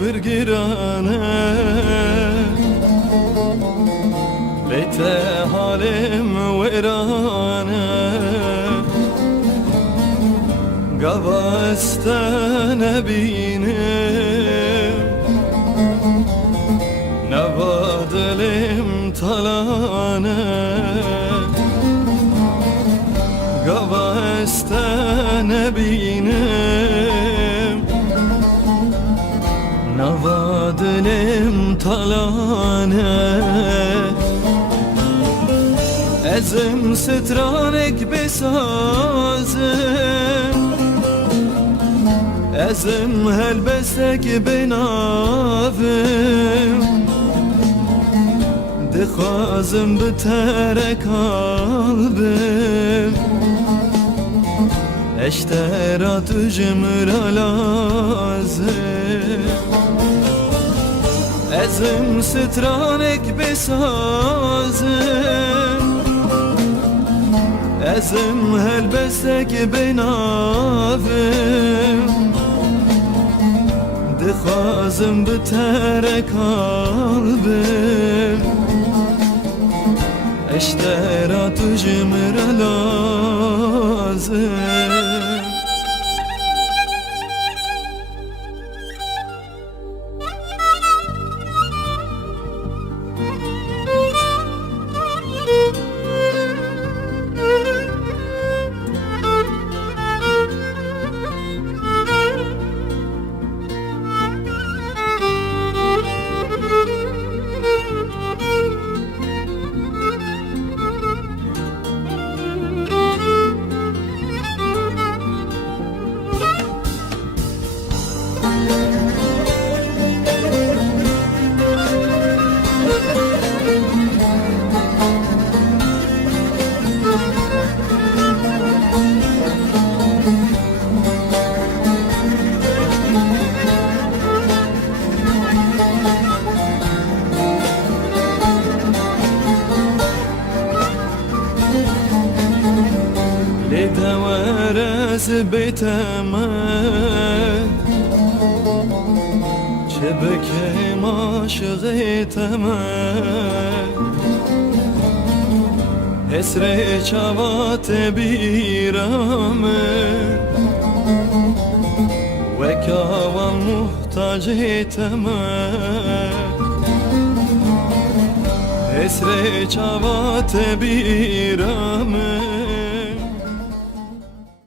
bir girane Beyte halim verane Gava istene binim Neva dilim talane Gava istene binim Neva dilim talane Ezim stranek besazim Ezim helbesek benavim Dikhazim bitere kalbim Eştera tücmüra lazım Ezim stranek besazim Ezim helbesek benavim Dikhazim bitere kalbim Eştera tücmüra lazım Lideverez biteme Çebekim aşık eteme Esre çavat birame Ve kavan muhtaç eteme Esre çavat birame